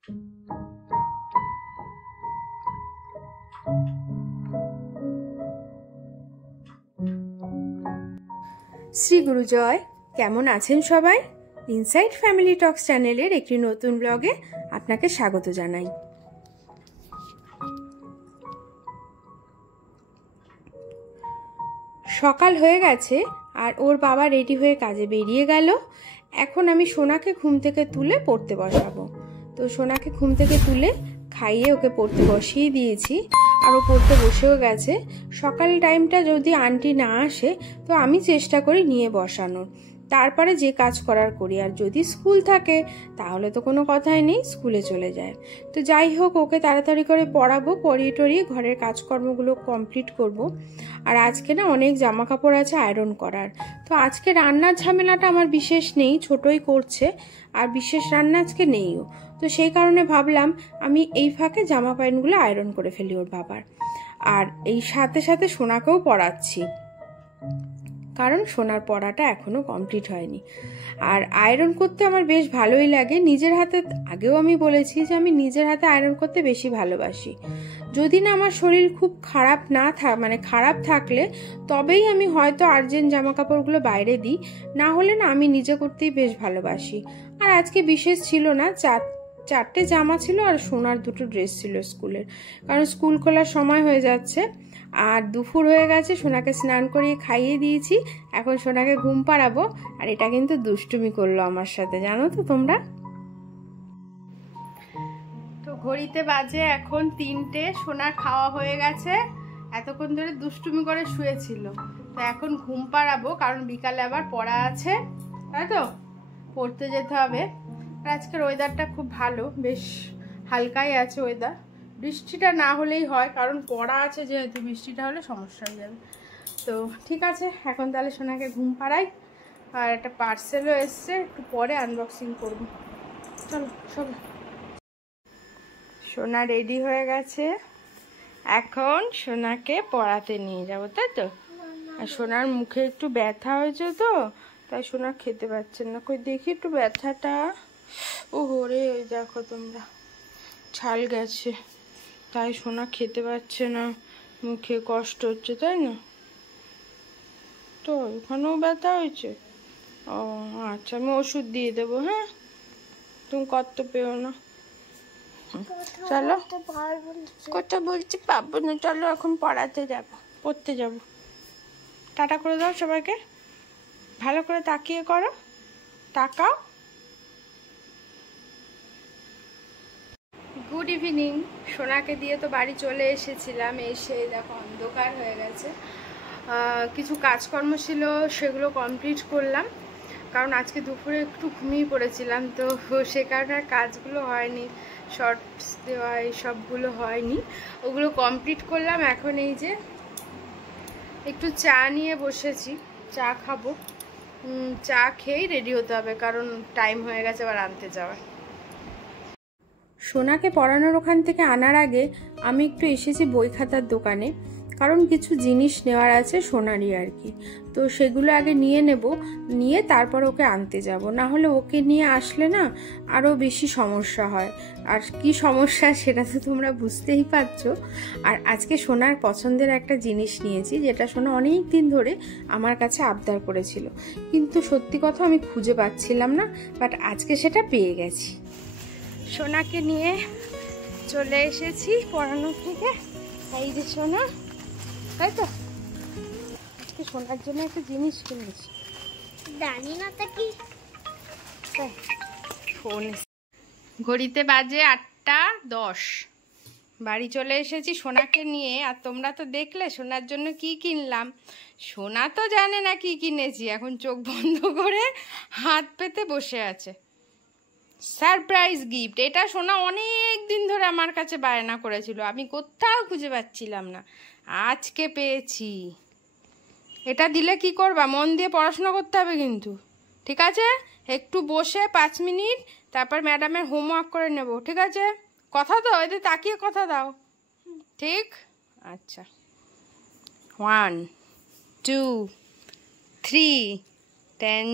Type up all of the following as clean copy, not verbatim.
শ্রী গুরু জয়। কেমন আছেন সবাই? ইনসাইড ফ্যামিলি টক্স চ্যানেলের একটি নতুন ব্লগে আপনাকে স্বাগত জানাই। সকাল হয়ে গেছে আর ওর বাবা রেডি হয়ে কাজে বেরিয়ে গেল। এখন আমি সোনাকে ঘুম থেকে তুলে পড়তে বসাবো। তো সোনাকে ঘুম থেকে তুলে খাইয়ে ওকে পড়তে বসিয়ে দিয়েছি আর ও পড়তে বসেও গেছে। সকাল টাইমটা যদি আন্টি না আসে তো আমি চেষ্টা করি নিয়ে বসানোর, তারপরে যে কাজ করার করি। আর যদি স্কুল থাকে তাহলে তো কোনো কথাই নেই, স্কুলে চলে যায়। তো যাই হোক, ওকে তাড়াতাড়ি করে পড়াবো, পড়িয়ে টরিয়ে ঘরের কাজকর্মগুলো কমপ্লিট করব। আর আজকে না অনেক জামা কাপড় আছে আয়রন করার। তো আজকে রান্নার ঝামেলাটা আমার বিশেষ নেই, ছোটই করছে, আর বিশেষ রান্না আজকে নেইও। তো সেই কারণে ভাবলাম আমি এই ফাঁকে জামা প্যান্টগুলো আয়রন করে ফেলি ওর বাবার। আর এই সাথে সাথে সোনাকেও পড়াচ্ছি, কারণ সোনার পড়াটা এখনো কমপ্লিট হয়নি। আর আয়রন করতে আমার বেশ ভালোই লাগে নিজের হাতে। আগেও আমি বলেছি যে আমি নিজের হাতে আয়রন করতে বেশি ভালোবাসি। যদি না আমার শরীর খুব খারাপ না খারাপ থাকলে তবেই আমি হয়তো আর্জেন্ট জামা কাপড়গুলো বাইরে দিই, না হলে না আমি নিজে করতেই বেশ ভালোবাসি। আর আজকে বিশেষ ছিল না, চারটে জামা ছিল আর সোনার দুটো ড্রেস ছিল স্কুলের, কারণ স্কুল খোলার সময় হয়ে যাচ্ছে। আর দুপুর হয়ে গেছে, সোনাকে স্নান করিয়ে খাইয়ে দিয়েছি, এখন সোনাকে ঘুম পাড়াবো। আর এটা কিন্তু দুষ্টুমি করলো আমার সাথে, জানো তো তোমরা। তো ঘড়িতে বাজে এখন 3টে, সোনা খাওয়া হয়ে গেছে, এতক্ষণ ধরে দুষ্টুমি করে শুয়েছিল। তো এখন ঘুম পাড়াবো, কারণ বিকালে আবার পড়া আছে, তাই তো পড়তে যেতে হবে। আর আজকের ওয়েদারটা খুব ভালো, বেশ হালকাই আছে ওয়েদার। বৃষ্টিটা না হলেই হয়, কারণ পড়া আছে যেহেতু, বৃষ্টিটা হলে সমস্যা হয়ে যাবে। তো ঠিক আছে, এখন তাহলে সোনাকে ঘুম পাড়াই। আর একটা পার্সেলও এসছে, একটু পরে আনবক্সিং করবো। চলো চলো। সোনা রেডি হয়ে গেছে, এখন সোনাকে পড়াতে নিয়ে যাবো, তাই তো। আর সোনার মুখে একটু ব্যথা হয়েছে, তো তাই সোনা খেতে পারছে না। কই দেখি একটু ব্যথাটা। ও হরে, ওই দেখো তোমরা, ছাল গেছে, তাই সোনা খেতে পারছে না, মুখে কষ্ট হচ্ছে, তাই না। তো ওখানেও ব্যথা হয়েছে। ও আচ্ছা, আমি ওষুধ দিয়ে দেবো। হ্যাঁ, তুমি কত পেও না। চলো, কথা বলছি পাবো না। চলো এখন পড়াতে যাবো, পড়তে যাবো। টাটা করে দাও সবাইকে, ভালো করে তাকিয়ে করো, তাকাও। Good evening. সোনাকে দিয়ে তো বাড়ি চলে এসেছিলাম, এসে দেখো অন্ধকার হয়ে গেছে। কিছু কাজকর্ম ছিল, সেগুলো কমপ্লিট করলাম, কারণ আজকে দুপুরে একটু ঘুমিয়ে পড়েছিলাম, তো সে কারণে আর কাজগুলো হয়নি, শর্টস দেওয়া এই সবগুলো হয়নি, ওগুলো কমপ্লিট করলাম। এখন এই যে একটু চা নিয়ে বসেছি, চা খাবো। চা খেয়েই রেডি হতে হবে, কারণ টাইম হয়ে গেছে আবার আনতে যাওয়ার। সোনাকে পড়ানোর ওখান থেকে আনার আগে আমি একটু এসেছি বই খাতার দোকানে, কারণ কিছু জিনিস নেওয়ার আছে সোনারই আর কি। তো সেগুলো আগে নিয়ে নেব, নিয়ে তারপর ওকে আনতে যাব, না হলে ওকে নিয়ে আসলে না আরও বেশি সমস্যা হয়। আর কি সমস্যা সেটা তো তোমরা বুঝতেই পারছো। আর আজকে সোনার পছন্দের একটা জিনিস নিয়েছি, যেটা সোনা অনেক দিন ধরে আমার কাছে আবদার করেছিল, কিন্তু সত্যি কথা আমি খুঁজে পাচ্ছিলাম না, বাট আজকে সেটা পেয়ে গেছি। সোনাকে নিয়ে চলে এসেছি পড়ানো থেকে। এই যে সোনা, তাই তো আজকে সোনার জন্য একটা জিনিস কিনেছি, জানি না তা কি। ফোন ঘড়িতে বাজে 8:10, বাড়ি চলে এসেছি সোনাকে নিয়ে। আর তোমরা তো দেখলে সোনার জন্য কি কিনলাম। সোনা তো জানে না কি কিনেছি, এখন চোখ বন্ধ করে হাত পেতে বসে আছে। সারপ্রাইজ গিফট, এটা সোনা অনেক দিন ধরে আমার কাছে বায়না করেছিল, আমি কোথাও খুঁজে পাচ্ছিলাম না, আজকে পেয়েছি। এটা দিলে কি করবা, মন দিয়ে পড়াশোনা করতে হবে কিন্তু, ঠিক আছে। একটু বসে 5 মিনিট, তারপর ম্যাডামের হোমওয়ার্ক করে নেব, ঠিক আছে। কথা তো, এদের তাকিয়ে কথা দাও, ঠিক আচ্ছা। 1 2 3 টেন।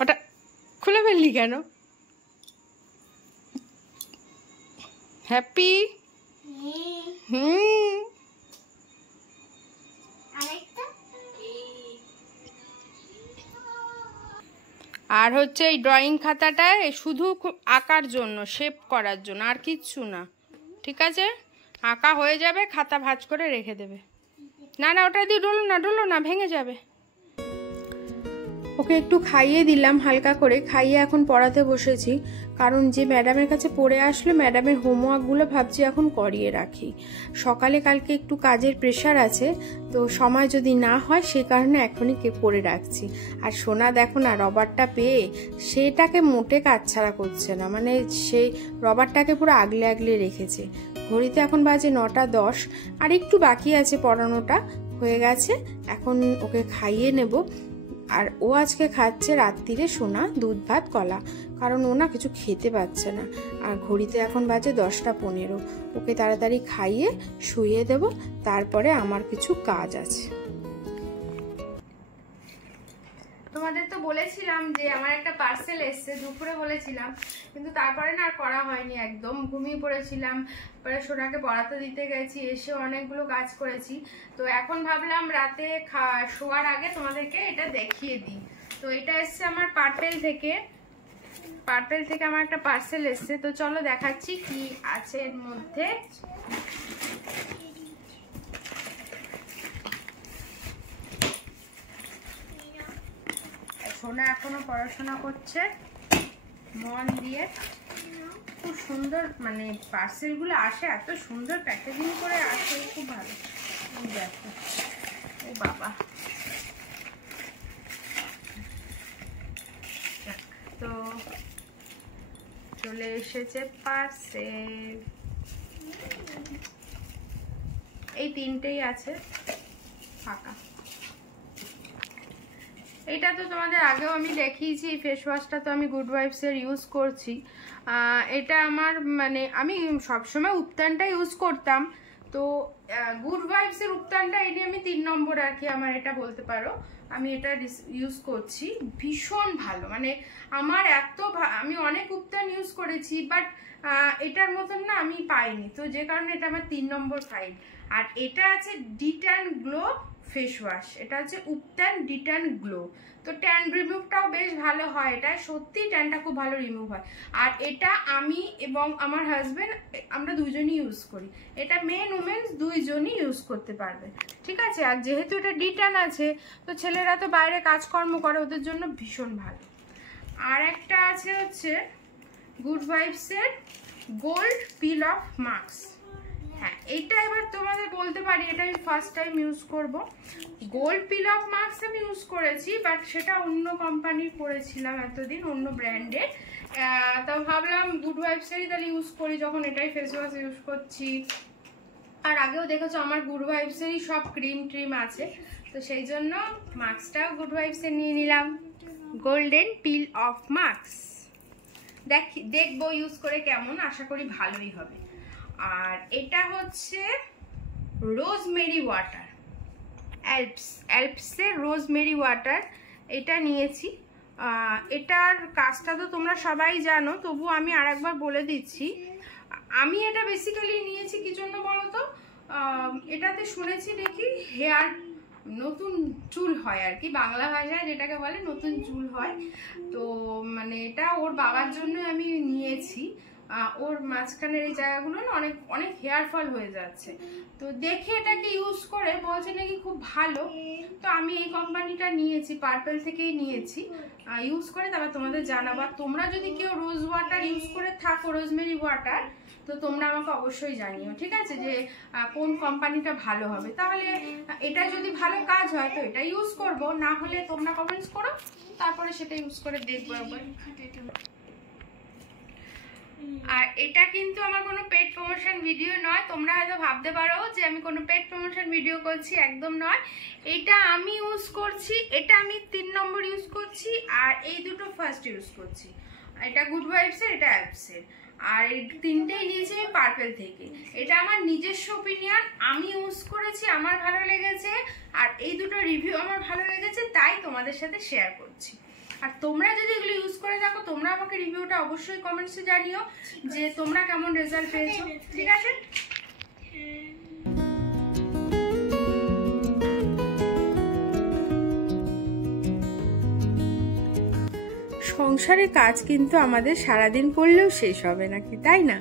ওটা খুলে ফেললি কেন? হ্যাপি আর হচ্ছে এই ড্রয়িং খাতাটা শুধু আঁকার জন্য, শেপ করার জন্য, আর কিচ্ছু না। ঠিক আছে, আঁকা হয়ে যাবে, খাতা ভাঁজ করে রেখে দেবে। না না, ওটা দিয়ে ডোলো না, ভেঙে যাবে। ওকে একটু খাইয়ে দিলাম, হালকা করে খাইয়ে এখন পড়াতে বসেছি। কারণ যে ম্যাডামের কাছে পড়ে আসলে ম্যাডামের হোমওয়ার্কগুলো ভাবছি এখন করিয়ে রাখি। সকালে কালকে একটু কাজের প্রেশার আছে, তো সময় যদি না হয় সে কারণে এখনই পড়ে রাখছি। আর সোনা দেখো না, রবারটা পেয়ে সেটাকে মোটে কাটছাড়া করছে না, মানে সেই রবারটাকে পুরো আগলে আগলে রেখেছে। ঘড়িতে এখন বাজে 9:10, আর একটু বাকি আছে পড়ানোটা, হয়ে গেছে। এখন ওকে খাইয়ে নেব। আর ও আজকে খাচ্ছে রাত্রিরে সোনা দুধ ভাত কলা, কারণ ও না কিছু খেতে পাচ্ছে না। আর ঘড়িতে এখন বাজে 10:15। ওকে তাড়াতাড়ি খাইয়ে শুইয়ে দেব, তারপরে আমার কিছু কাজ আছে। তোমাদের তো বলেছিলাম যে আমার একটা পার্সেল এসছে, দুপুরে বলেছিলাম, কিন্তু তারপরে না আর করা হয়নি, একদম ঘুমিয়ে পড়েছিলাম। পরে সোনাকে পড়াতে দিতে গেছি, এসে অনেকগুলো কাজ করেছি। তো এখন ভাবলাম রাতে শোয়ার আগে তোমাদেরকে এটা দেখিয়ে দিই। তো এটা এসছে আমার পার্পেল থেকে আমার একটা পার্সেল এসছে। তো চলো দেখাচ্ছি কি আছে এর মধ্যে। সোনা এখনো পড়াশোনা করছে মন দিয়ে, খুব সুন্দর, মানে পার্সেলগুলো আসে এত সুন্দর প্যাকেজিং করে আসে, খুব ভালো। দেখো, ও বাবা, তো চলে এসেছে পার্সেল। এই তিনটেই আছে ফাঁকা। এটা তো তোমাদের আগেও আমি দেখিয়েছি, ফেস ওয়াশটা তো আমি গুড ভাইবসের ইউজ করছি। এটা আমার, মানে আমি সবসময় উপটানটা ইউজ করতাম, তো গুড ভাইবসের উপটানটা এটি আমি 3 নম্বর আর কি, আমার এটা বলতে পারো। আমি এটা ইউজ করছি, ভীষণ ভালো। মানে আমার আমি অনেক উপটান ইউজ করেছি, বাট এটার মতন না আমি পাইনি, তো যে কারণে এটা আমার 3 নম্বর ফাইল। আর এটা আছে ডিট্যান গ্লো ফেস ওয়াশ, এটা হচ্ছে উপটান ডিট্যান গ্লো। তো ট্যান রিমুভটাও বেশ ভালো হয়, এটা সত্যি ট্যানটা খুব ভালো রিমুভ হয়। আর এটা আমি এবং আমার হাজবেন্ড আমরা দুজনই ইউজ করি। এটা মেন উমেন্স দুইজনই ইউজ করতে পারবে, ঠিক আছে। আর যেহেতু এটা ডিট্যান আছে, তো ছেলেরা তো বাইরে কাজকর্ম করে, ওদের জন্য ভীষণ ভালো। আর একটা আছে হচ্ছে গুড ভাইবসের গোল্ড পিল অফ মাস্ক। হ্যাঁ, এটা এবার তোমাদের বলতে পারি এটা আমি ফার্স্ট টাইম ইউজ করব। গোল্ড পিল অফ মাস্ক আমি ইউজ করেছি, বাট সেটা অন্য কোম্পানির করেছিলাম এতদিন, অন্য ব্র্যান্ডের। তো ভাবলাম গুড ভাইবসেরই তাহলে ইউজ করি, যখন এটাই ফেস ওয়াশ ইউজ করছি। আর আগেও দেখেছো আমার গুড ভাইবসেরই সব ক্রিম আছে, তো সেই জন্য মাস্কটাও গুড ভাইবসের নিয়ে নিলাম, গোল্ডেন পিল অফ মাস্ক। দেখবো ইউজ করে কেমন, আশা করি ভালোই হবে। আর এটা হচ্ছে রোজমেরি ওয়াটার, অ্যালপসের রোজমেরি ওয়াটার, এটা নিয়েছি। এটার কাজটা তো তোমরা সবাই জানো, তবু আমি আরেকবার বলে দিচ্ছি। আমি এটা বেসিক্যালি নিয়েছি কি জন্য বলো তো, এটাতে শুনেছি নাকি হেয়ার নতুন চুল হয় আর কি, বাংলা ভাষায় যেটাকে বলে নতুন চুল হয়। তো মানে এটা ওর বাবার জন্য আমি নিয়েছি। ওর মাঝখানের এই জায়গাগুলো না অনেক অনেক হেয়ার ফল হয়ে যাচ্ছে, তো দেখে এটাকে ইউজ করে বলছে নাকি খুব ভালো। তো আমি এই কোম্পানিটা নিয়েছি, পার্পেল থেকেই নিয়েছি। ইউজ করে তারপর তোমাদের জানাবো। তোমরা যদি কেউ রোজ ওয়াটার ইউজ করে থাকো, রোজমেরি ওয়াটার, তো তোমরা আমাকে অবশ্যই জানিও, ঠিক আছে, যে কোন কোম্পানিটা ভালো হবে। তাহলে এটা যদি ভালো কাজ হয় তো এটা ইউজ করব, না হলে তোমরা কমেন্টস করো, তারপরে সেটা ইউজ করে দেখবো একবার। আর এটা কিন্তু আমার কোনো পেড প্রমোশন ভিডিও নয়, তোমরা হয়তো ভাবতে পারো যে আমি কোনো পেড প্রমোশন ভিডিও করছি, একদম নয়। এটা আমি ইউজ করছি, এটা আমি 3 নম্বর ইউজ করছি, আর এই দুটো ফার্স্ট ইউজ করছি। এটা গুড ভাইবসের, এটা অ্যালপসের। আর এই তিনটেই নিয়েছি আমি পার্পেল থেকে। এটা আমার নিজস্ব ওপিনিয়ন, আমি ইউজ করেছি, আমার ভালো লেগেছে, আর এই দুটো রিভিউ আমার ভালো লেগেছে, তাই তোমাদের সাথে শেয়ার করছি। আর তোমরা যদি এগুলো ইউজ করে থাকো তোমরা আমাকে রিভিউটা অবশ্যই কমেন্টসে জানিও যে তোমরা কেমন রেজাল্ট পেয়েছো। ঠিক আছে? সংসারের কাজ কিন্তু আমাদের সারাদিন করলেও শেষ হবে নাকি, তাই না?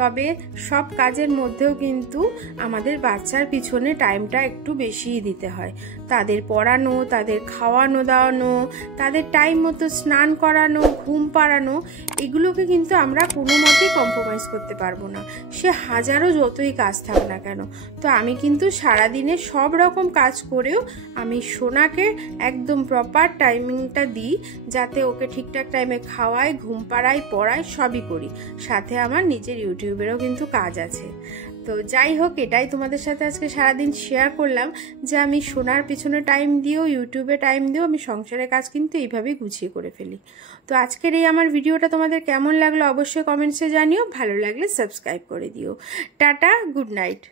তবে সব কাজের মধ্যেও কিন্তু আমাদের বাচ্চার পিছনে টাইমটা একটু বেশিই দিতে হয়। তাদের পড়ানো, তাদের খাওয়ানো দাওয়ানো, তাদের টাইম মতো স্নান করানো, ঘুম পাড়ানো, এগুলোকে কিন্তু আমরা কোনো মতেই কম্প্রোমাইজ করতে পারবো না, সে হাজারো যতই কাজ থাক না কেন। তো আমি কিন্তু সারাদিনে সব রকম কাজ করেও আমি সোনাকে একদম প্রপার টাইমিংটা দিই, যাতে ওকে ঠিকঠাক টাইমে খাওয়াই, ঘুম পাড়াই, পড়াই, সবই করি। সাথে আমার নিজের ইউটিউবেরও কিন্তু কাজ আছে। তো যাই হোক, এটাই তোমাদের সাথে আজকে সারাদিন শেয়ার করলাম যে আমি সোনার পিছনে টাইম দিয়েও, ইউটিউবে টাইম দিয়েও আমি সংসারের কাজ কিন্তু এইভাবেই গুছিয়ে করে ফেলি। তো আজকের এই আমার ভিডিওটা তোমাদের কেমন লাগলো অবশ্যই কমেন্টসে জানিও, ভালো লাগলে সাবস্ক্রাইব করে দিও। Tata, good night.